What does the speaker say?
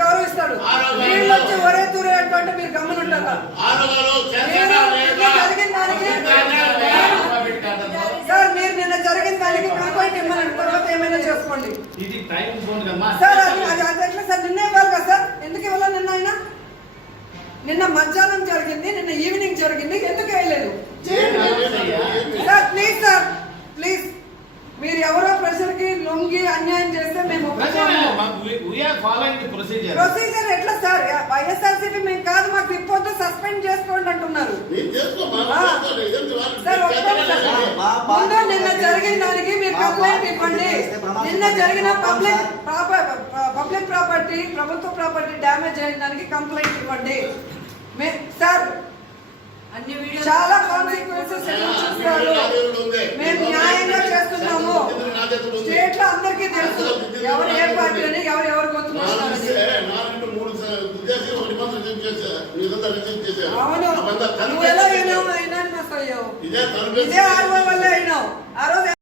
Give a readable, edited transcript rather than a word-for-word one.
గౌరవిస్తాడు వీళ్ళు వచ్చి ఒరే తూరే అంటే మీరు గమనుంటారా? జరిగిన దానికి సార్ మీరు నిన్న జరిగిన దానికి కంప్లైంట్ ఇవ్వమని తర్వాత ఏమైనా చేసుకోండి సార్. అది ఎట్లా సార్? నిన్న ఇవ్వాలి కదా సార్? ఎందుకు ఇవ్వాలి? నిన్న అయినా నిన్న మధ్యాహ్నం జరిగింది, నిన్న ఈవినింగ్ జరిగింది, ఎందుకు వేయలేదు సార్? Please sir, please. మీరు ఎవరో ప్రెషర్ కి లొంగి అన్యాయం చేస్తే మేము ప్రొసీజర్ ఎట్లా సార్? వైఎస్ఆర్సీపీ మేము కాదు, మాకు ఇప్పొద్దు సస్పెండ్ చేసుకోండి అంటున్నారు సార్. ముందు నిన్న జరిగిన దానికి మీరు కంప్లైంట్ ఇవ్వండి. నిన్న జరిగిన పబ్లిక్ ప్రాపర్టీ, ప్రభుత్వ ప్రాపర్టీ డ్యామేజ్ అయిన దానికి కంప్లైంట్ ఇవ్వండి సార్. చాలా కాన్సిక్వెన్సెస్ చూస్తారు. మేము న్యాయంగా చేస్తున్నాము. స్టేట్ లో అందరికీ తెలుసు ఎవరు ఏ పార్టీ అని, ఎవరు గొంతుకొస్తున్నారని. అవును, నువ్వు ఎలా అయినావు? అయినా అయ్యావు, ఇదే ఆర్వో వల్ల అయినావు. ఆ రోజు